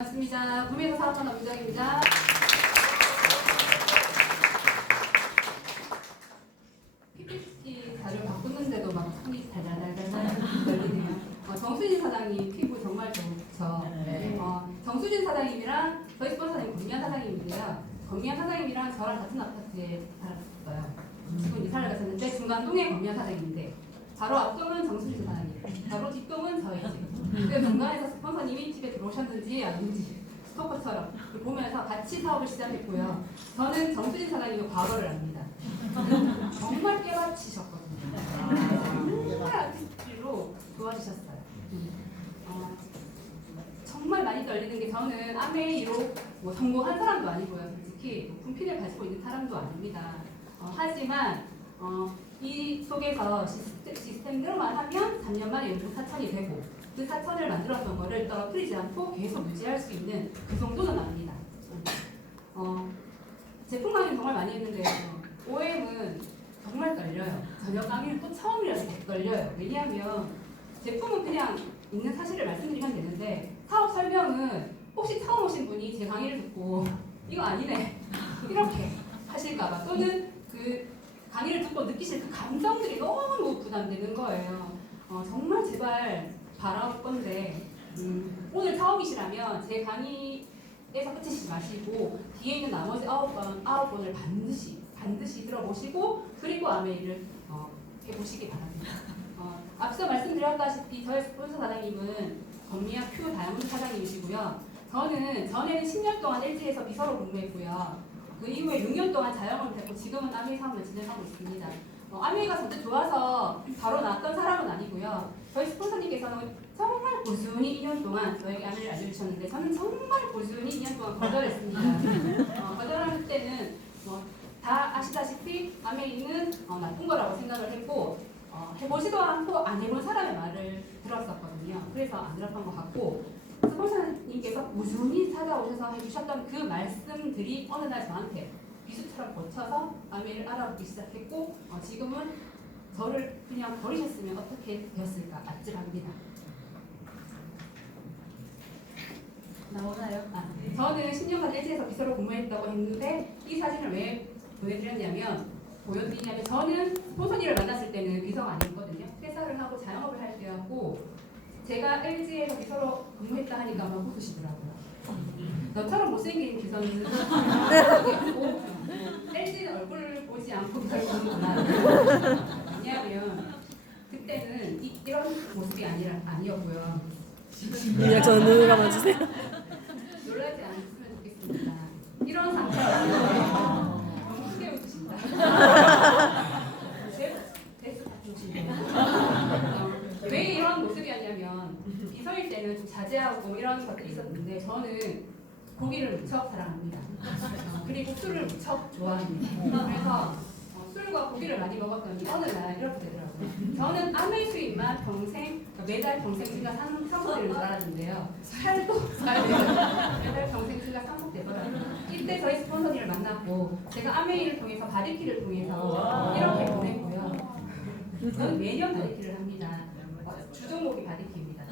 반갑습니다. 구매에서 사업하는 민정입니다. PPT 자료 바꾸는데도 막 손이 달달달달 떨리네요. 정수진 사장님 피부 정말 좋죠. 정수진 사장님이랑 저희 스폰서님 권미안 사장님인데요. 권미안 사장님이랑 저랑 같은 아파트에 살았어요. 지금 이사를 갔었는데 중간동에 권미안 사장님인데 바로 앞동은 정수진 사장님, 바로 뒷동은 저희 집. 그 중간에서 스폰서님이 집에 들어오셨는지 아닌지 스토커처럼 보면서 같이 사업을 시작했고요. 저는 정수진 사장님의 과거를 압니다. 정말 깨우치셨거든요. 정말 아티스트로 도와주셨어요. 정말 많이 떨리는 게 저는 아메이로 성공한 사람도 아니고요. 솔직히 높은 핀을 가지고 있는 사람도 아닙니다. 하지만 이 속에서 시스템대로만 하면 3년 만에 연봉 4천이 되고 그 4천을 만들었던 거를 떨어뜨리지 않고 계속 유지할 수 있는 그 정도는 압니다. 제품 강의 정말 많이 했는데요. OM은 정말 떨려요. 저녁 강의는 또 처음이라서 떨려요. 왜냐하면 제품은 그냥 있는 사실을 말씀드리면 되는데 사업 설명은 혹시 처음 오신 분이 제 강의를 듣고 이거 아니네 이렇게 하실까봐 또는 그 강의를 듣고 느끼실 그 감정들이 너무 부담되는 거예요. 정말 제발 바라볼 건데 오늘 처음이시라면 제 강의에서 끝이지 마시고 뒤에 있는 나머지 9번을 반드시 들어보시고 그리고 아메이를 해보시기 바랍니다. 앞서 말씀드렸다시피 저희 스폰서 사장님은 건미아 큐 다이아몬드 사장님이시고요. 저는 전에는 10년 동안 LG에서 비서로 근무했고요. 그 이후에 6년 동안 자영업을 했고 지금은 아메이 사업을 진행하고 있습니다. 아메이가 선뜻 좋아서 바로 나왔던 사람은 아니고요. 저희 스폰서님께서는 정말 꾸준히 2년 동안 저에게 아메이를 알려주셨는데 저는 정말 꾸준히 2년 동안 거절했습니다. 거절할 때는 다 아시다시피 아메이는 나쁜 거라고 생각을 했고 해보지도 않고 안 해본 사람의 말을 들었었거든요. 그래서 안 들었던 것 같고 스폰서님께서 꾸준히 찾아오셔서 해주셨던 그 말씀들이 어느 날 저한테 비수처럼 거쳐서 아메이를 알아보기 시작했고 지금은 저를 그냥 버리셨으면 어떻게 되었을까 아찔합니다. 나오나요? 저는 10년간 LG에서 비서로 근무했다고 했는데 이 사진을 왜 보여드렸냐면 저는 스폰서님을 만났을 때는 비서가 아니었거든요. 퇴사를 하고 자영업을 할 때였고 제가 LG에서 비서로 근무했다 하니까 막 웃으시더라고요. 너처럼 못생긴 비서는 LG는 얼굴을 보지 않고 비서를 보는구나. 왜냐하면 그때는 이런 모습이 아니었고요. 그냥 저 눈을 감아주세요. 놀라지 않으셨으면 좋겠습니다. 이런 상태였는데 너무 크게 웃으신다. 왜 이런 모습이었냐면 비서일 때는 좀 자제하고 이런 것들이 있었는데 저는 고기를 무척 사랑합니다. 그리고 술을 무척 좋아합니다. 그래서 술과 고기를 많이 먹었더니 어느 날 이렇게 되더라고요. 저는 아메이 수입만 매달 평생 제가 상속되는 줄 알았는데요. 살도 매달 평생 제가 상속되더라고요. 이때 저희 스폰서님을 만났고 제가 아메이를 통해서 바디키를 통해서 이렇게 보냈고요. 저는 매년 바디키를 합니다. 주종목이 바디키입니다.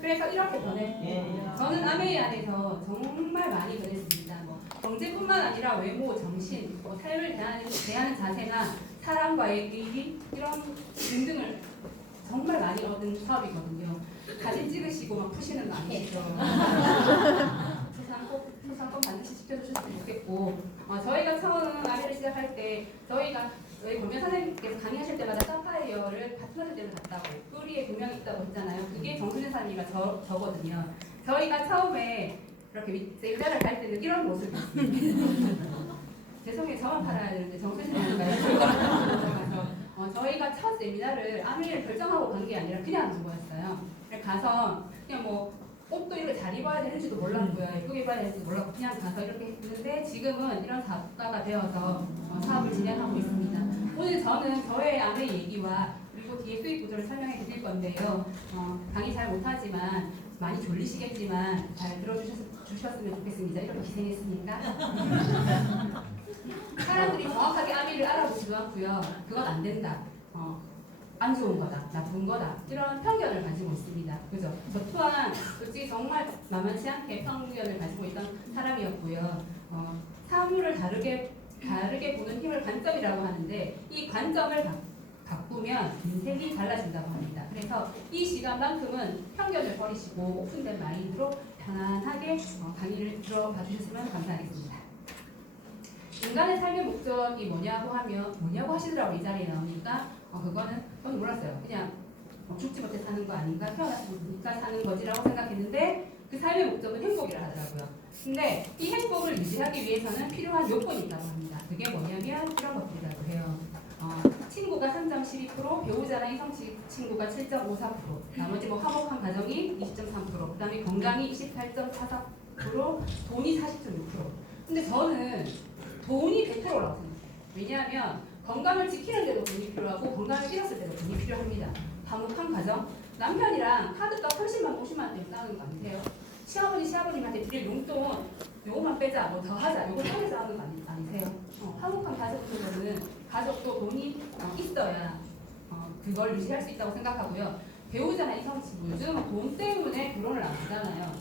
그래서 이렇게 보냈고 저는 아메이 안에서 정말 많이 변했습니다. 경제뿐만 아니라 외모, 정신, 삶을 대하는 자세나 사람과의 의리 이런 등등을 정말 많이 얻은 사업이거든요. 사진 찍으시고 막 푸시는 거 아니시죠? 초상권 반드시 지켜주셨으면 좋겠고 저희가 처음 아메이를 시작할 때 저희 권면 사장님께서 강의하실 때마다 사파이어를 파트너들 때문에 갔다고 뿌리에 분명히 있다고 했잖아요. 그게 정수진 사장님과 저거든요. 저희가 처음에 이렇게 세미나를 갈 때는 이런 모습이었습니다. 죄송해요. 저만 팔아야 되는데 정수진 사장님과 저희가 첫 세미나를 아메이를 결정하고 간 게 아니라 그냥 간 거였어요. 가서 그냥 옷도 이렇게 잘 입어야 되는지도 몰랐고요. 예쁘게 입어야 되는지도 몰랐고 그냥 가서 이렇게 했는데 지금은 이런 사업가가 되어서 사업을 진행하고 있습니다. 오늘 저는 저의 아메이 얘기와 그리고 뒤에 수익 구조를 설명해 드릴 건데요. 강의 잘 못하지만 많이 졸리시겠지만 잘 들어주셨으면 좋겠습니다. 이렇게 기생했으니까. 사람들이 정확하게 아메이를 알아보지도 않고요. 그건 안 된다. 안 좋은 거다, 나쁜 거다 이런 편견을 가지고 있습니다. 그죠? 저 또한 솔직히 정말 만만치 않게 편견을 가지고 있던 사람이었고요. 사물을 다르게 보는 힘을 관점이라고 하는데 이 관점을 바꾸면 인생이 달라진다고 합니다. 그래서 이 시간만큼은 편견을 버리시고 오픈된 마인드로 편안하게 강의를 들어봐 주셨으면 감사하겠습니다. 인간의 삶의 목적이 뭐냐고 하시더라고요. 이 자리에 나오니까 그거는 저는 몰랐어요. 그냥 죽지 못해 사는 거 아닌가, 태어났으니까 사는 거지라고 생각했는데 그 삶의 목적은 행복이라 하더라고요. 근데 이 행복을 유지하기 위해서는 필요한 요건이 있다고 합니다. 그게 뭐냐면 이런 것들이라고 해요. 친구가 3.12%, 배우자나 이성 친구가 7.54%, 나머지 뭐 화목한 가정이 20.3%, 그 다음에 건강이 28.44%, 돈이 40.6%. 근데 저는 돈이 100%라고 생각해요. 왜냐하면 건강을 지키는데도 돈이 필요하고 건강을 잃었을 때도 돈이 필요합니다. 화목한 가정, 남편이랑 카드값 30만 50만 원 때문에 싸우는 거 아니세요? 시아버님한테 드릴 용돈 요거만 빼자, 뭐 더 하자, 요거 하면서 하는 거 아니세요? 화목한 가족들은 가족도 돈이 있어야 그걸 유지할 수 있다고 생각하고요. 배우자나 이성친구, 요즘 돈 때문에 결혼을 안 하잖아요.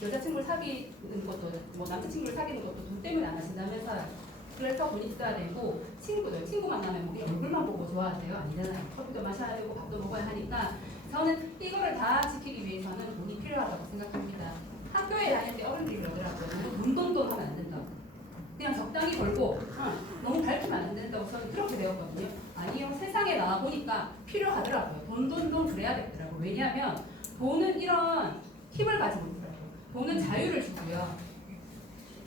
여자친구를 사귀는 것도, 뭐 남자친구를 사귀는 것도 돈 때문에 안 하신다면서요. 그래서 돈 있어야 되고, 친구 만나면 뭐 얼굴만 보고 좋아하세요? 아니잖아요. 커피도 마셔야 되고 밥도 먹어야 하니까 저는 이거를 다 지키기 위해서는 돈이 필요하다고 생각합니다. 학교에 다닐 때 어른들이 그러더라고요. 돈 하면 안 된다고. 그냥 적당히 벌고 너무 밝히면 안 된다고 저는 그렇게 배웠거든요. 아니요, 세상에 나와 보니까 필요하더라고요. 돈 그래야겠더라고요. 왜냐하면 돈은 이런 힘을 가지고 있더라고요. 돈은 자유를 주고요.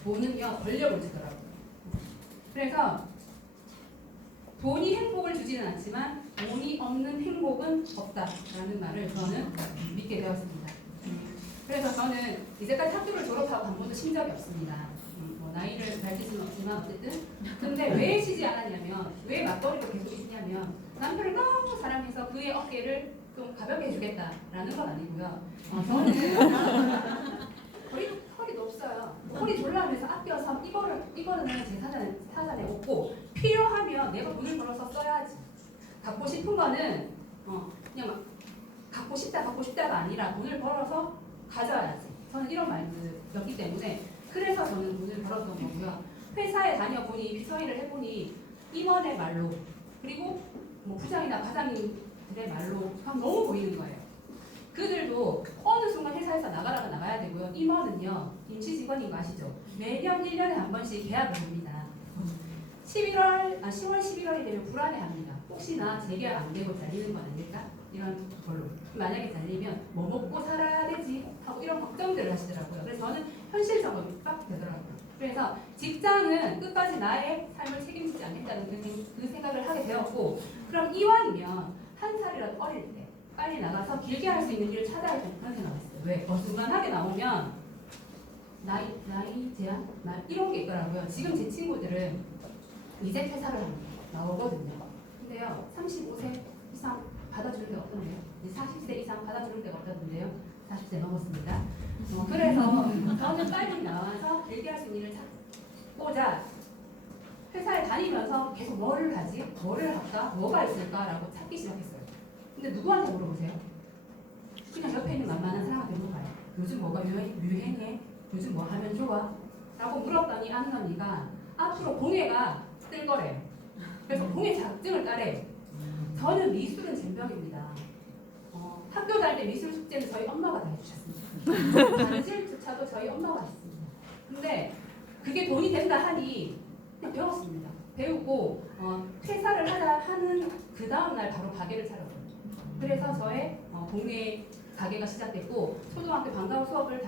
돈은요, 권력을 주더라고요. 그래서 돈이 행복을 주지는 않지만 돈이 없는 행복은 없다라는 말을 저는 믿게 되었습니다. 그래서 저는 이제까지 학교를 졸업하고 한 번도 쉰 적이 없습니다. 뭐 나이를 밝힐 수는 없지만 어쨌든. 근데 왜 쉬지 않았냐면, 왜 맞벌이로 계속 있냐면 남편을 너무 사랑해서 그의 어깨를 좀 가볍게 해주겠다라는 건 아니고요. 저는 허리도 없어요. 허리 졸라면서 아껴서 이거는 제 사산에 없고, 필요하면 내가 돈을 벌어서 써야지. 갖고 싶은 거는 그냥 막 갖고 싶다가 아니라 돈을 벌어서 가져야지. 저는 이런 마인드였기 때문에, 그래서 저는 돈을 벌었던 거고요. 회사에 다녀보니, 서일을 해보니 임원의 말로, 그리고 뭐 부장이나 과장님들의 말로 너무 보이는 거예요. 그들도 어느 순간 회사에서 나가야 되고요. 임원은요, 임시 직원인 거 아시죠? 매년 1년에 한 번씩 계약을 합니다. 10월, 11월이 되면 불안해합니다. 혹시나 재계약 안 되고 잘리는 건 아닐까? 이런 걸로. 만약에 잘리면 뭐 먹고 살아야 되지? 하고 이런 걱정들을 하시더라고요. 그래서 저는 현실 점검이 딱 되더라고요. 그래서 직장은 끝까지 나의 삶을 책임지지 않겠다는 그 생각을 하게 되었고, 그럼 이왕이면 한 살이라도 어릴 때 빨리 나가서 길게 할 수 있는 일을 찾아야 된다는 그런 생각을 했어요. 왜? 어중간하게 나오면 나이 제한? 이런 게 있더라고요. 지금 제 친구들은 이제 퇴사를 나오거든요. 근데요, 35세 이상 받아주는 데 없던데요. 40세 이상 받아주는 데가 없다던데요. 40세 넘었습니다. 그래서 저는 빨리 나와서 길게 할 수 있는 일을 찾고자 회사에 다니면서 계속 뭐를 하지? 뭐를 할까? 뭐가 있을까라고 찾기 시작했어요. 근데 누구한테 물어보세요? 그냥 옆에 있는 만만한 사람한테 물어봐요. 요즘 뭐가 유행해? 요즘 뭐 하면 좋아? 라고 물었더니 아는 언니가 앞으로 공예가 뜰 거래요. 그래서 공예 자격증을 따래요. 저는 미술은 젬병입니다. 학교 다닐 때 미술 숙제는 저희 엄마가 다 해주셨습니다. 단실조차도 저희 엄마가 했습니다. 근데 그게 돈이 된다 하니 그냥 배웠습니다. 배우고 퇴사를 하는 그 다음날 바로 가게를 차렸거든요. 그래서 저의 공예 가게가 시작됐고, 초등학교 방과후 수업을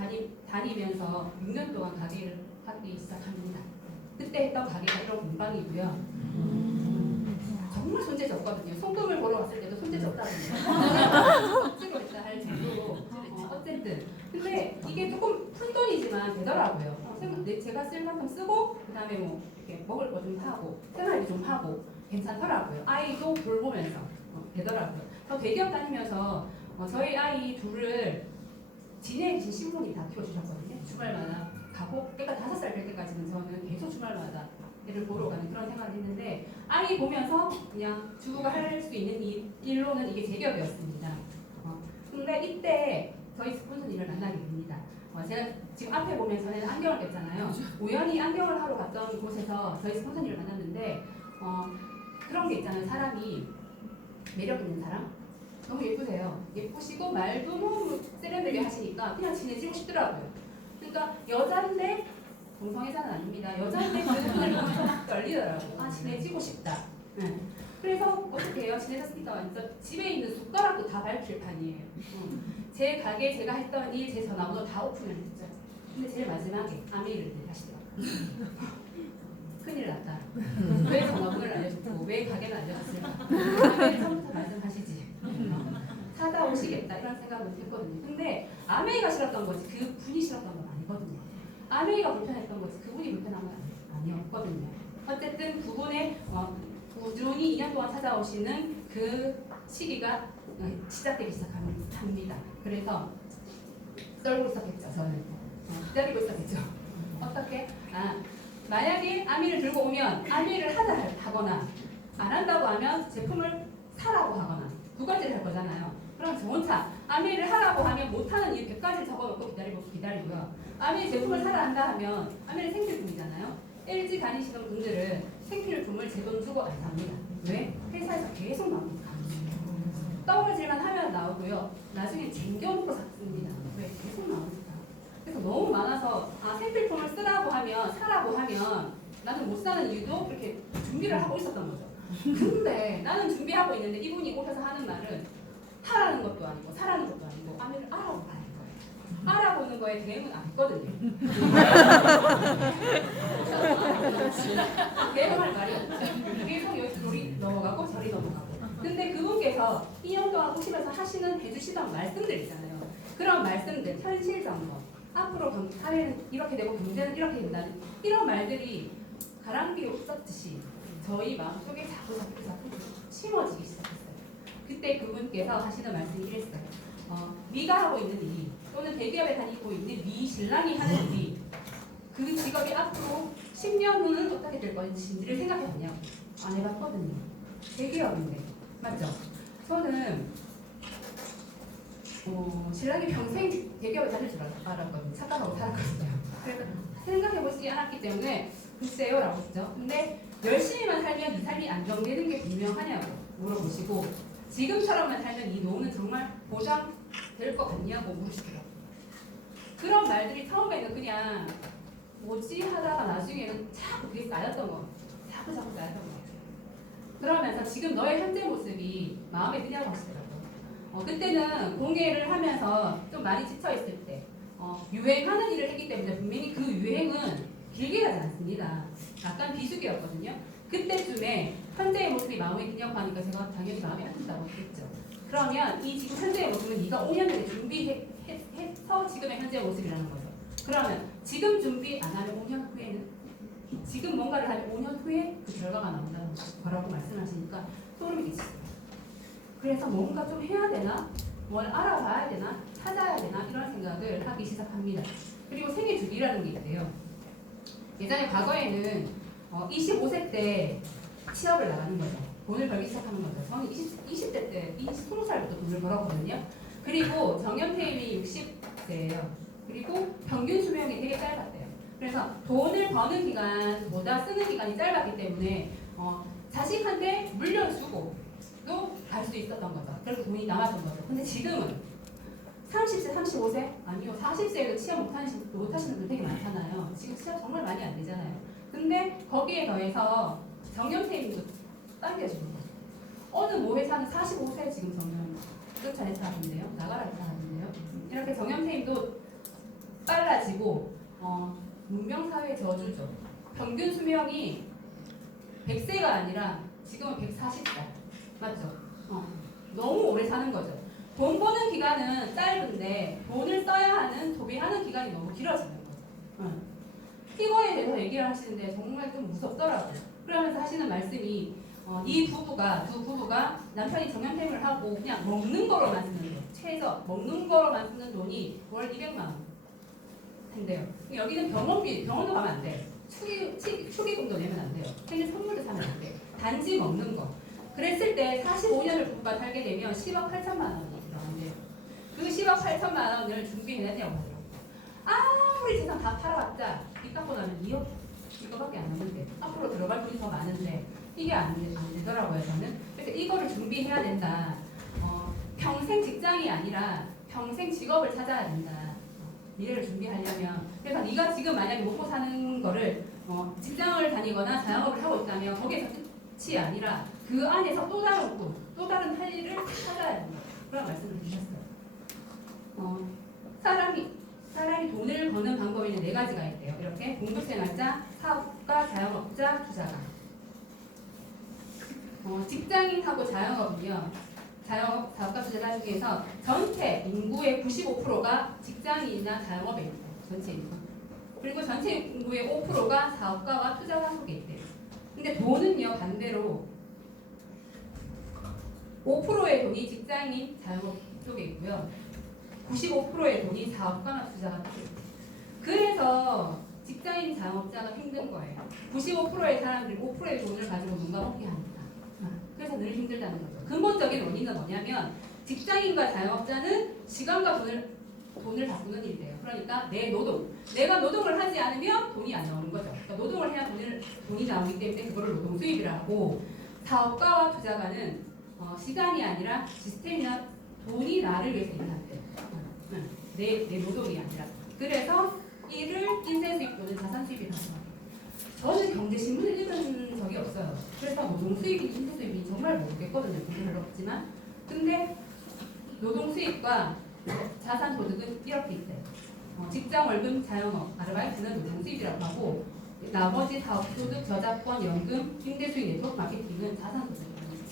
다니면서 6년 동안 가게를 하기 시작합니다. 그때 했던 가게가 이런 문방이고요. 정말 손재주없거든요. 손금을 보러 왔을 때도 손재주없다고요. 억지로 했다 할 정도로. 어쨌든 근데 이게 조금 푼돈이지만 되더라고요. 제가 쓸 만큼 쓰고, 그 다음에 뭐 이렇게 먹을 거 좀 사고 생활비 좀 하고 괜찮더라고요. 아이도 돌보면서 되더라고요. 저 대기업 다니면서 저희 아이 둘을 진해에 계신 신부님이 다 키워주셨거든요. 주말마다 가고, 그러니까 5살 될 때까지는 저는 계속 주말마다 애를 보러 가는 그런 생각을 했는데 아이 보면서 그냥 주부가 할 수 있는 일로는 이게 제격이었습니다. 근데 이때 저희 스폰서님을 만나게 됩니다. 제가 지금 앞에 보면 전에는 안경을 꼈잖아요. 우연히 안경을 하러 갔던 곳에서 저희 스폰서님을 만났는데 그런 게 있잖아요. 사람이 매력 있는 사람? 너무 예쁘세요. 예쁘시고 말도 너무 세련되게 하시니까 그냥 친해지고 싶더라고요. 그러니까 여자인데 동성애자는 아닙니다. 여자인데 그분을 보면서 막 떨리더라고요. 아 친해지고 싶다. 네. 그래서 어떻게 해요? 친해졌으니까 완전 집에 있는 숟가락도 다 밝힐 판이에요. 제 가게 제가 했던 일, 제 전화번호 다 오픈을 했죠. 근데 제일 마지막에 아메이를 하시더라고요. 큰일 났다. 왜 전화번호를 알려줬고 왜 가게를 알려줬을까? 아메이를 처음부터 말씀하시지. 찾아오시겠다 이런 생각을 했거든요. 근데 아메이가 싫었던 거지 그 분이 싫었던 건 아니거든요. 아메이가 불편했던 거지 그분이 불편한 건 아니었거든요. 어쨌든 두 분의 꾸준히 2년 동안 찾아오시는 그 시기가 시작되기 시작합니다. 그래서 떨고 있었겠죠. 저는 기다리고 있었겠죠. 어떻게? 만약에 아미를 들고 오면 아미를 하거나 안 한다고 하면 제품을 사라고 하거나 두 가지를 할 거잖아요. 그럼 저 혼자 아미를 하라고 하면 못하는 이유 100가지 적어놓고 기다리고요. 아미 제품을 사라 한다 하면 아미는 생필품이잖아요. LG 다니시는 분들은 생필품을 제 돈 주고 안 삽니다. 왜? 회사에서 계속 나옵니다. 떨어질만 하면 나오고요. 나중에 쟁겨놓고 샀습니다. 왜? 계속 나오니까. 그래서 너무 많아서 생필품을 쓰라고 하면 사라고 하면 나는 못 사는 이유도 그렇게 준비를 하고 있었던 거죠. 근데 나는 준비하고 있는데 이분이 오셔서 하는 말은 하라는 것도 아니고 사라는 것도 아니고 아미를 알아보라는 거예요. 알아보는 거에 대응은 안 했거든요. 대응할 말이 없죠. 계속 여기 저리 넘어가고 저리 넘어가고. 근데 그분께서 2년 동안 오시면서 해주시던 말씀들 있잖아요. 그런 말씀들, 현실 점검, 앞으로 사회는 이렇게 되고 경제는 이렇게 된다는 이런 말들이 가랑비에 쏟듯이 저희 마음속에 자꾸 심어지기 시작했어요. 그때 그분께서 하시는 말씀이 이랬어요. 네가 하고 있는 일 또는 대기업에 다니고 있는 네 신랑이 하는 일이 그 직업이 앞으로 10년 후는 어떻게 될 것인지를 생각해봤냐고. 안 해봤거든요. 대기업인데 맞죠? 저는 신랑이 평생 대기업에 다닐 줄 알았거든요. 착각하고 살았거든요. 그래서 생각해보지 않았기 때문에 글쎄요 라고 했죠. 근데 열심히만 살면 이 삶이 안정되는 게 분명하냐고 물어보시고 지금처럼만 살면 이 노후는 정말 보장될 것 같냐고 물으시더라고요. 그런 말들이 처음에는 그냥 뭐지 하다가 나중에는 자꾸 그게 쌓였던 거 자꾸 쌓였던 거 같아요. 그러면서 지금 너의 현재 모습이 마음에 드냐고 하시더라고요. 그때는 공예를 하면서 좀 많이 지쳐있을 때 유행하는 일을 했기 때문에 분명히 그 유행은 길게 가지 않습니다. 약간 비수기였거든요. 그때쯤에 현재의 모습이 마음에 드냐고 하니까 제가 당연히 마음에 안 든다고 했죠. 그러면 이 지금 현재의 모습은 네가 5년 전에 준비해서 지금의 현재의 모습이라는 거죠. 그러면 지금 준비 안 하면 5년 후에는 지금 뭔가를 하면 5년 후에 그 결과가 나온다는 거라고 말씀하시니까 소름이 끼치더라고요. 그래서 뭔가 좀 해야 되나? 뭘 알아봐야 되나? 찾아야 되나? 이런 생각을 하기 시작합니다. 그리고 생애 주기라는 게 있대요. 예전에 과거에는 25세 때 취업을 나가는 거죠. 돈을 벌기 시작하는 거죠. 저는 20대 때 20살부터 돈을 벌었거든요. 그리고 정년퇴임이 60세예요. 그리고 평균 수명이 되게 짧았대요. 그래서 돈을 버는 기간보다 쓰는 기간이 짧았기 때문에 자식한테 물려를 주고 또 갈 수 있었던 거죠. 그래서 돈이 남았던 거죠. 근데 지금은 30세, 35세? 아니요. 40세에도 취업 못하시는 분들 되게 많잖아요. 지금 취업 정말 많이 안 되잖아요. 근데 거기에 더해서 정년퇴임도 당겨주는 거죠. 어느 모 회사는 45세 지금 정년 쫓아내서 하는데요. 나가라 해서 하는데요. 이렇게 정년퇴임도 빨라지고 문명사회 저주죠. 평균 수명이 100세가 아니라 지금은 140살. 맞죠? 너무 오래 사는 거죠. 돈 버는 기간은 짧은데 돈을 써야 하는, 소비하는 기간이 너무 길어지는 거죠. 이거에 대해서 얘기를 하시는데 정말 좀 무섭더라고요. 그러면서 하시는 말씀이 이 두 부부가 남편이 정년퇴임을 하고 그냥 먹는 거로만 쓰는 돈, 최저 먹는 거로만 쓰는 돈이 월 200만 원. 한대요. 여기는 병원도 가면 안 돼. 축의금도 내면 안 돼요. 생일 선물도 사면 안 돼. 단지 먹는 거. 그랬을 때 45년을 부부가 살게 되면 10억 8천만 원이 들어간대요. 그 10억 8천만 원을 준비해야 돼요. 아무리 재산 다 팔아봤자 빚 갚고 나면 2억 이거밖에 안 남는데 앞으로 들어갈 돈이 더 많은데 이게 안 되더라고요. 저는. 그래서 이거를 준비해야 된다. 평생 직장이 아니라 평생 직업을 찾아야 된다. 미래를 준비하려면. 그래서 네가 지금 만약에 먹고 사는 거를 직장을 다니거나 자영업을 하고 있다면 거기에서 끝이 아니라 그 안에서 또 다른 꿈, 또 다른 할 일을 찾아야 된다. 그런 말씀을 드렸어요. 사람이 돈을 버는 방법에는 4가지가 있대요. 이렇게 공부생활자, 사업가, 자영업자, 투자가. 직장인하고 자영업은요. 자영업, 사업가, 투자자 중에서 전체 인구의 95%가 직장인이나 자영업에 있대요. 전체 인구. 그리고 전체 인구의 5%가 사업가와 투자가 속에 있대요. 근데 돈은요, 반대로 5%의 돈이 직장인, 자영업 쪽에 있고요. 95%의 돈이 사업가나 투자가 있대요. 그래서 직장인, 자영업자가 힘든 거예요. 95%의 사람들이 5%의 돈을 가지고 뭔가 먹게 합니다. 그래서 늘 힘들다는 거죠. 근본적인 원인은 뭐냐면 직장인과 자영업자는 시간과 돈을 바꾸는 일이에요. 그러니까 내가 노동을 하지 않으면 돈이 안 나오는 거죠. 그러니까 노동을 해야 돈이 나오기 때문에 그거를 노동 수입이라 하고, 사업가와 투자가는 시간이 아니라 시스템이나 돈이 나를 위해서 일을 한대요. 내 노동이 아니라. 그래서 이를 인세 수입 또는 자산 수입이라고 합니다. 저는 경제신문을 읽은 적이 없어요. 그래서 노동 수입이 인세 수입이 정말 모르겠거든요. 별로 없지만. 근데 노동 수입과 자산 소득은 이렇게 있대요. 직장 월급, 자영업, 아르바이트는 노동 수입이라고 하고, 나머지 사업 소득, 저작권, 연금, 임대 수익, 네트워크 마케팅은 자산 소득이라고 합니다.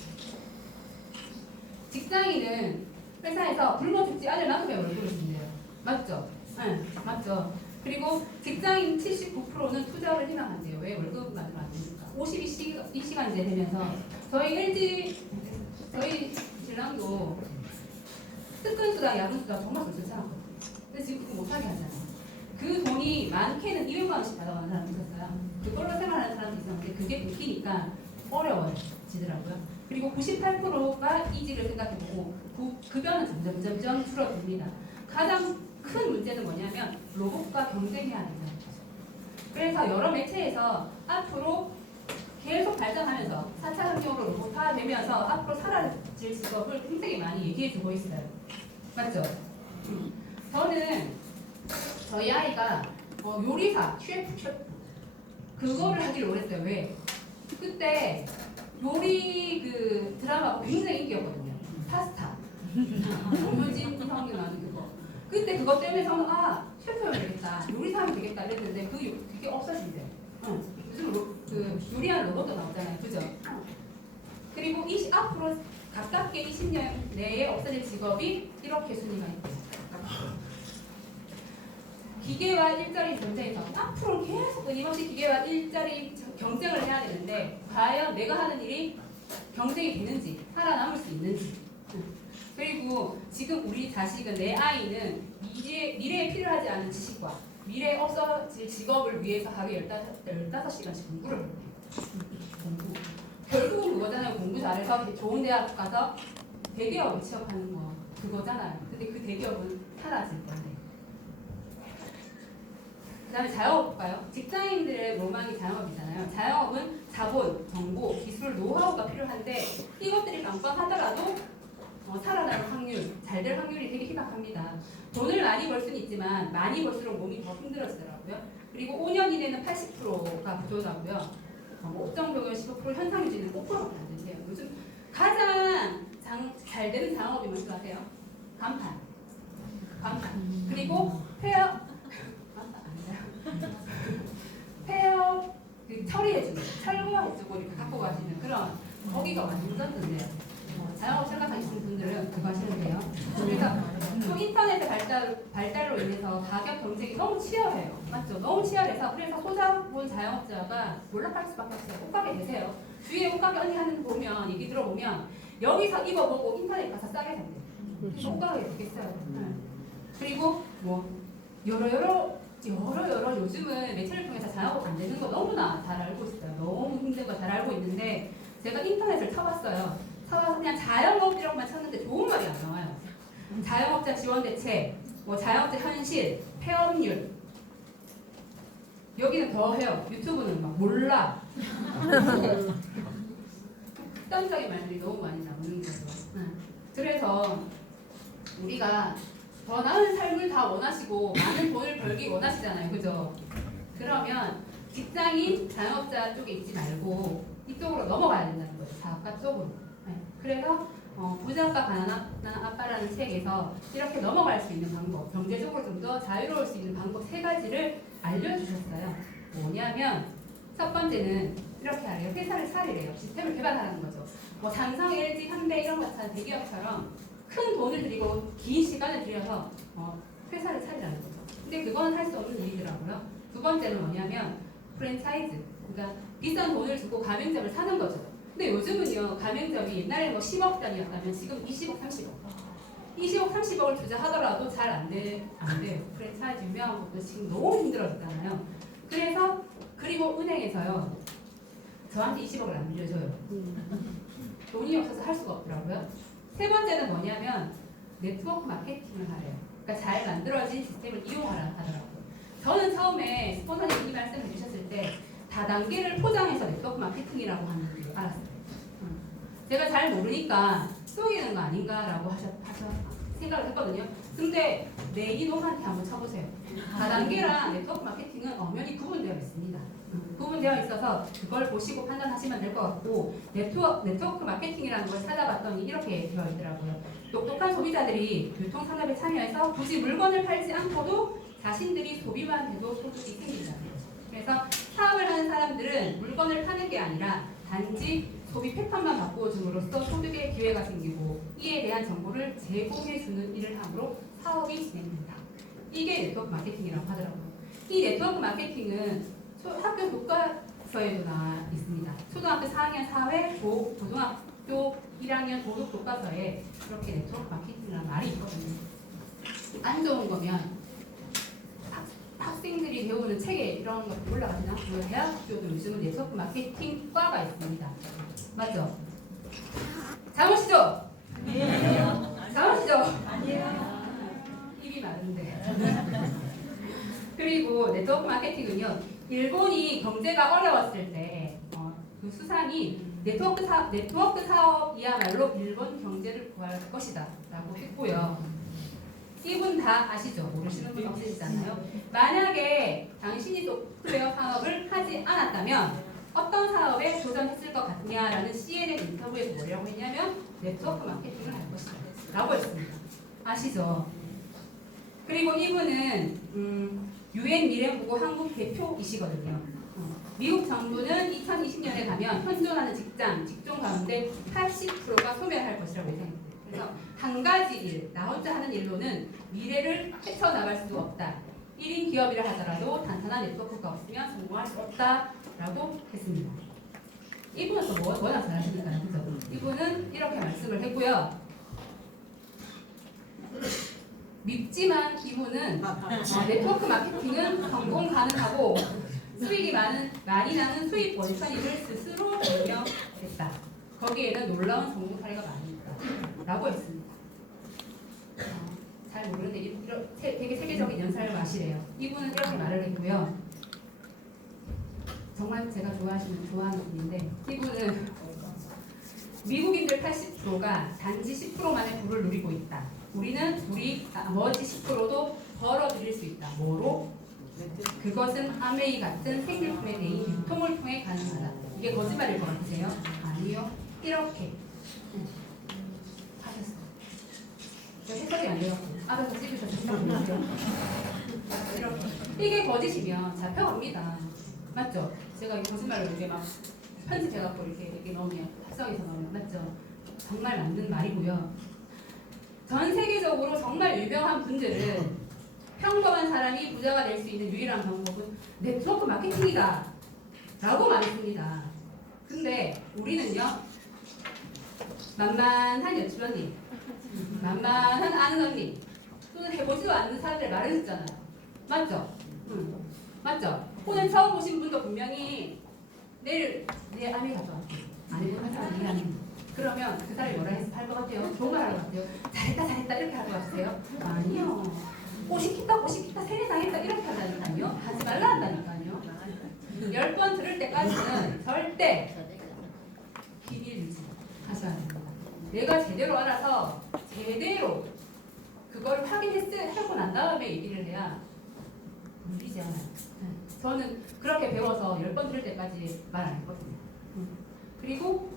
직장인은 회사에서 굶어 죽지 않을 만큼의 월급을 준대요. 맞죠? 네, 맞죠. 그리고 직장인 79%는 투자를 희망한대요. 왜? 월급 만으로 안 되니까. 52시간제 되면서 저희 신랑도 특근수당, 야근수당 정말 쏠쏠 참았거든요. 근데 지금 그거 못하게 하잖아요. 그 돈이 많게는 200만 원씩 받아가는 사람도 있었어요. 그걸로 생활하는 사람도 있었는데 그게 끊기니까 어려워지더라고요. 그리고 98%가 이직을 생각해보고 급여는 점점 줄어듭니다. 가장 큰 문제는 뭐냐면 로봇과 경쟁해야 된다는 거죠. 그래서 여러 매체에서 앞으로 계속 발전하면서 4차 산업으로 로봇화되면서 앞으로 사라질 직업을 굉장히 많이 얘기해주고 있어요. 맞죠? 저는 저희 아이가 요리사, 셰프 그거를 하기를 원했어요. 왜? 그때 요리 그 드라마가 굉장히 인기였거든요. 파스타. 오효진 이성이 나오는 그거. 그때 그것 때문에 저는 셰프하면 되겠다, 요리사하면 되겠다 이랬는데 그게 없어진대요. 요즘 그 요리하는 로봇도 나오잖아요. 그죠? 그리고 앞으로 가깝게 20년 내에 없어질 직업이 이렇게 순위가 있대요. 기계와 일자리 경쟁에서 앞으로 계속 끊임없이 기계와 일자리 경쟁을 해야 되는데 과연 내가 하는 일이 경쟁이 되는지, 살아남을 수 있는지. 그리고 지금 우리 자식은, 내 아이는 미래에 필요하지 않은 지식과 미래에 없어질 직업을 위해서 하루에 15시간씩 공부를 해요. 공부. 결국은 그거잖아요. 공부 잘해서 좋은 대학 가서 대기업에 취업하는 거 그거잖아요. 근데 그 대기업은 사라질 건데. 그 다음에 자영업 볼까요? 직장인들의 로망이 자영업이잖아요. 자영업은 자본, 정보, 기술, 노하우가 필요한데 이것들이 빵빵하더라도 살아날 확률, 잘 될 확률이 되게 희박합니다. 돈을 많이 벌 수는 있지만 많이 벌수록 몸이 더 힘들어지더라고요. 그리고 5년 이내는 80%가 부도라고요. 업종별로 15% 현상 유지는 5%밖에 안 된대요. 요즘 가장 잘 되는 자영업이 뭔지 아세요? 간판. 그리고 페어 처리해주고, 철거해주고 이렇게 갖고 가시는 그런, 거기가 완전 좋네요. 자영업 생각하시는 분들은 그거 하시면 돼요. 그래서 또 인터넷의 발달로 인해서 가격 경쟁이 너무 치열해요. 맞죠? 너무 치열해서 그래서 소자본 자영업자가 몰락할 수밖에 없어요. 옷가게 되세요. 주위에 옷가게 언니 하는 거 보면, 얘기 들어보면 여기서 입어보고 인터넷 가서 싸게 산대요. 옷가게 되겠어요. 그리고 여러 여러 요즘은 매체를 통해서 자영업 안 되는 거 너무나 잘 알고 있어요. 너무 힘든 거 잘 알고 있는데 제가 인터넷을 쳐봤어요. 쳐봐서 그냥 자영업이라고만 쳤는데 좋은 말이 안 나와요. 자영업자 지원 대책, 뭐 자영업자 현실, 폐업률. 여기는 더 해요. 유튜브는 막 몰라. 극단적인 말들이 너무 많이 나오는 거죠. 그래서 우리가 더 나은 삶을 다 원하시고 많은 돈을 벌기 원하시잖아요. 그죠? 그러면 직장인, 자영업자 쪽에 있지 말고 이쪽으로 넘어가야 된다는 거예요. 사업가 쪽으로. 그래서 부자가 가난한 아빠라는 책에서 이렇게 넘어갈 수 있는 방법, 경제적으로 좀 더 자유로울 수 있는 방법 3가지를 알려주셨어요. 뭐냐면 첫 번째는 이렇게 하래요. 회사를 차리래요. 시스템을 개발하라는 거죠. 뭐 삼성, LG, 현대 이런 것처럼 대기업처럼 큰 돈을 들이고 긴 시간을 들여서 회사를 차리라는 거죠. 근데 그건 할 수 없는 일이더라고요. 두 번째는 뭐냐면 프랜차이즈. 그러니까 비싼 돈을 주고 가맹점을 사는 거죠. 근데 요즘은요, 가맹점이 옛날에는 뭐 10억 단위였다면 지금 20억, 30억. 20억, 30억을 투자하더라도 잘 안 돼요. 프랜차이즈 유명한 것도 지금 너무 힘들어졌잖아요. 그래서, 그리고 은행에서요, 저한테 20억을 안 빌려줘요. 돈이 없어서 할 수가 없더라고요. 세 번째는 뭐냐면 네트워크 마케팅을 하래요. 그러니까 잘 만들어진 시스템을 이용하라 하더라고요. 저는 처음에 스폰서님 이 말씀을 해주셨을 때 다단계를 포장해서 네트워크 마케팅이라고 하는 줄 알았어요. 제가 잘 모르니까 속이는 거 아닌가라고 생각을 했거든요. 근데 내기동한테 한번 쳐보세요. 다단계랑 네트워크 마케팅은 엄연히 구분되어 있습니다. 구분되어 있어서 그걸 보시고 판단하시면 될 것 같고 네트워크 마케팅이라는 걸 찾아봤더니 이렇게 되어 있더라고요. 똑똑한 소비자들이 교통산업에 참여해서 굳이 물건을 팔지 않고도 자신들이 소비만 해도 소득이 생긴다는 거죠. 그래서 사업을 하는 사람들은 물건을 파는 게 아니라 단지 소비 패턴만 바꾸어줌으로써 소득의 기회가 생기고 이에 대한 정보를 제공해주는 일을 함으로 사업이 진행된다. 이게 네트워크 마케팅이라고 하더라고요. 이 네트워크 마케팅은 학교 교과서에도 나와 있습니다. 초등학교 4학년 사회, 고등학교 1학년 도덕 교과서에 그렇게 네트워크 마케팅이라는 말이 있거든요. 안 좋은 거면 학생들이 배우는 책에 이런 것도 올라가지나? 대학교도 요즘은 네트워크 마케팅 과가 있습니다. 맞죠? 잘못이죠? 아니에요. 잘못이죠? 아니에요. 입이 마른데. 그리고 네트워크 마케팅은요, 일본이 경제가 어려웠을 때 그 수상이 네트워크 사업이야말로 일본 경제를 구할 것이다 라고 했고요. 이분 다 아시죠? 모르시는 분 없으시잖아요. 만약에 당신이 소프트웨어 사업을 하지 않았다면 어떤 사업에 도전했을 것 같냐라는 CNN 인터뷰에서 뭐라고 했냐면 네트워크 마케팅을 할 것이다 라고 했습니다. 아시죠? 그리고 이분은 UN 미래보고 한국 대표이시거든요. 미국 정부는 2020년에 가면 현존하는 직종 가운데 80%가 소멸할 것이라고 예상합니다. 그래서 한 가지 일, 나 혼자 하는 일로는 미래를 헤쳐나갈 수도 없다. 1인 기업이라 하더라도 단단한 네트워크가 없으면 성공할 수 없다라고 했습니다. 이분은 또 워낙 잘하시니까요. 그죠? 이분은 이렇게 말씀을 했고요. 밉지만 이분은 네트워크 마케팅은 성공 가능하고 수익이 많이 나는 수익 원천임을 스스로 증명했다. 거기에는 놀라운 성공 사례가 많이 있다. 라고 했습니다. 잘 모르는데 되게 세계적인 연설가시래요. 이분은 이렇게 말을 했고요. 정말 제가 좋아하는 분인데 이분은 미국인들 80%가 단지 10%만의 부를 누리고 있다. 우리는 나머지 10%도 벌어들일 수 있다. 뭐로? 그것은 아메이 같은 생필품에 대한 유통을 통해 가능하다. 이게 거짓말일 것 같으세요? 아니요. 이렇게 하셨어요. 해석이 안 돼요. 알아서 찍으셔서 이렇게. 이게 거짓이면 잡혀갑니다. 맞죠? 제가 이 거짓말을 이렇게 막 편집해갖고 이렇게 넣으면 합성해서 넣으면 맞죠? 정말 맞는 말이고요. 전 세계적으로 정말 유명한 분들은 평범한 사람이 부자가 될 수 있는 유일한 방법은 네트워크 마케팅이다 라고 말했습니다. 근데 우리는요, 만만한 여친 언니, 만만한 아는 언니, 또는 해보지도 않는 사람들 말을 듣잖아요. 맞죠? 맞죠? 오늘 처음 보신 분도 분명히 내일 내 아내 갔다 왔대. 아내분 사람 일하는. 그러면 그 사람이 뭐라 할 것 같아요? 좋은 말 할 것 같아요? 잘했다 잘했다 이렇게 할 것 같아요? 아니요. 오시키다 세뇌당했다 이렇게 한다니까요. 하지 말라 한다니까요. 10번 들을 때까지는 절대 비밀 유지 하셔야 됩니다. 내가 제대로 알아서 제대로 그걸 확인하고 난 다음에 얘기를 해야 물리지 않아요. 저는 그렇게 배워서 10번 들을 때까지 말 안 했거든요. 그리고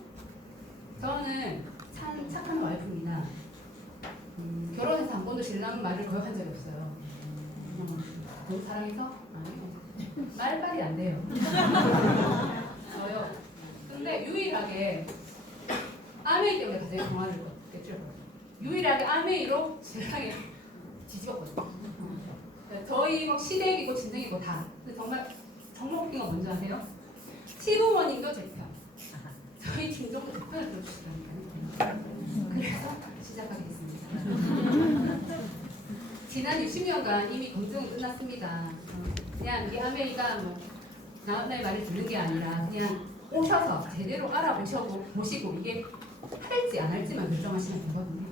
저는 참 착한 와이프입니다. 결혼해서 한 번도 신랑 말을 거역한 적이 없어요. 너무 사랑해서? 아니요. 말빨이 안 돼요. 저요. 근데 유일하게 아메이 때문에 가장 통화를 했죠. 유일하게 아메이로 신랑이 뒤집었거든요. 저희 막 시댁이고 친정이고 다. 근데 정말 웃긴 건 뭔지 아세요? 시부모님도 제 편. 저희 친정도 제 편을 들어주시라니까요. 그래서 시작하겠습니다. 지난 60년간 이미 검증은 끝났습니다. 그냥 이 아메리가 뭐 나의 말을 듣는 게 아니라 그냥 오셔서 제대로 알아보시고 이게 할지 안 할지만 결정하시면 되거든요.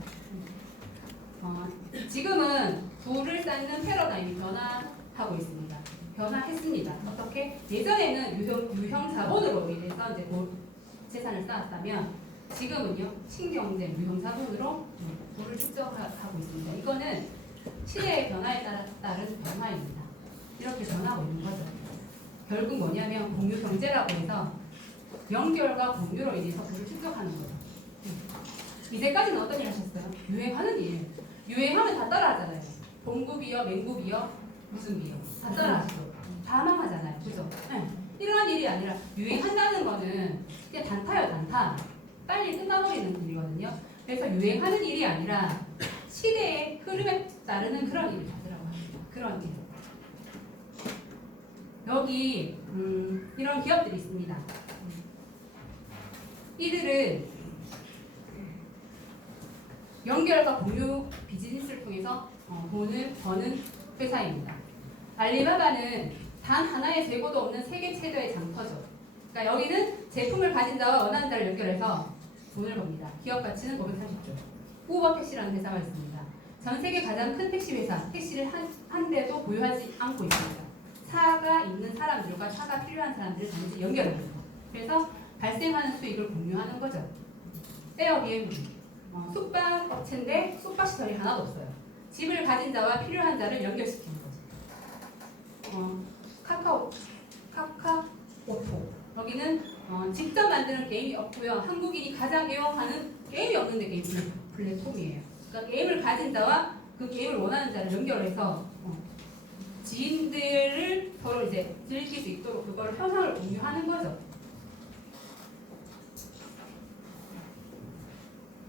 지금은 불을 쌓는 패러다임이 변화하고 있습니다. 변화했습니다. 어떻게? 예전에는 유형 자본으로 인해서 이제 재산을 쌓았다면 지금은요 신경제 유형 자본으로 불을 축적하고 있습니다. 이거는 시대의 변화에 따른 변화입니다. 이렇게 변하고 있는 거죠. 결국 뭐냐면 공유 경제라고 해서 연결과 공유로 인해서 불을 축적하는 거죠. 이제까지는 어떤 일 하셨어요? 유행하는 일. 유행하면 다 따라하잖아요. 봉구비어, 맹구비어, 무슨 비어. 다 따라하시죠. 다 망하잖아요. 그죠? 네. 이러한 일이 아니라 유행한다는 거는 그냥 단타예요, 단타. 빨리 끝나버리는 일이거든요. 그래서 유행하는 일이 아니라 시대의 흐름에 따르는 그런 일을 하더라고 합니다. 그런 일. 여기 이런 기업들이 있습니다. 이들은 연결과 공유 비즈니스를 통해서 돈을 버는 회사입니다. 알리바바는 단 하나의 재고도 없는 세계 최대의 장터죠. 그러니까 여기는 제품을 가진 자와 원하는 자를 연결해서 돈을 법니다. 기업 가치는 530조. 우버 택시라는 회사가 있습니다. 전 세계 가장 큰 택시 회사, 택시를 한 대도 보유하지 않고 있습니다. 차가 있는 사람들과 차가 필요한 사람들을 단지 연결합니다. 그래서 발생하는 수익을 공유하는 거죠. 에어비앤비, 숙박업체인데 숙박시설이 하나도 없어요. 집을 가진 자와 필요한 자를 연결시키는 거죠. 카카오톡. 여기는 직접 만드는 게임이 없고요. 한국인이 가장 애용하는 게임이 없는데 게임 플랫폼이에요. 그러니까 게임을 가진 자와 그 게임을 원하는 자를 연결해서 지인들을 서로 이제 즐길 수 있도록 그걸 현상을 공유하는 거죠.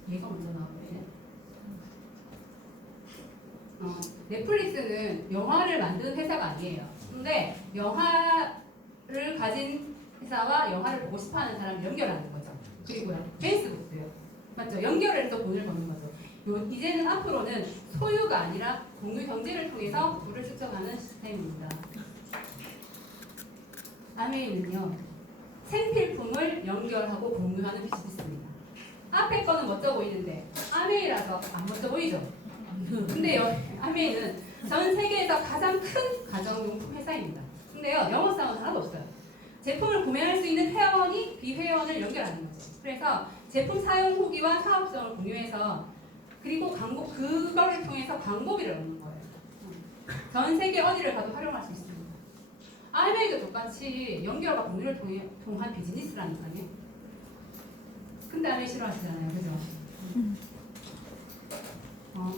얘가 먼저 나오네. 넷플릭스는 영화를 만드는 회사가 아니에요. 근데 영화를 가진 회사와 영화를 보고 싶어하는 사람을 연결하는 거죠. 그리고요, 페이스북도요. 맞죠? 연결을 해서 돈을 버는 거죠. 이제는 앞으로는 소유가 아니라 공유 경제를 통해서 부를 축적하는 시스템입니다. 아메이는요, 생필품을 연결하고 공유하는 비즈니스입니다. 앞에 거는 멋져 보이는데 아메이라서 안 멋져 보이죠? 근데요, 아메이는 전 세계에서 가장 큰 가정용품 회사입니다. 근데요, 영업사원 하나도 없어요. 제품을 구매할 수 있는 회원이 비회원을 연결하는 거죠. 그래서 제품 사용 후기와 사업성을 공유해서 그리고 그거를 통해서 광고비를 얻는 거예요. 전 세계 어디를 가도 활용할 수 있습니다. 아메이도 똑같이 연결과 공유를 통한 비즈니스라니까요. 근데 아메이 싫어하시잖아요, 그죠?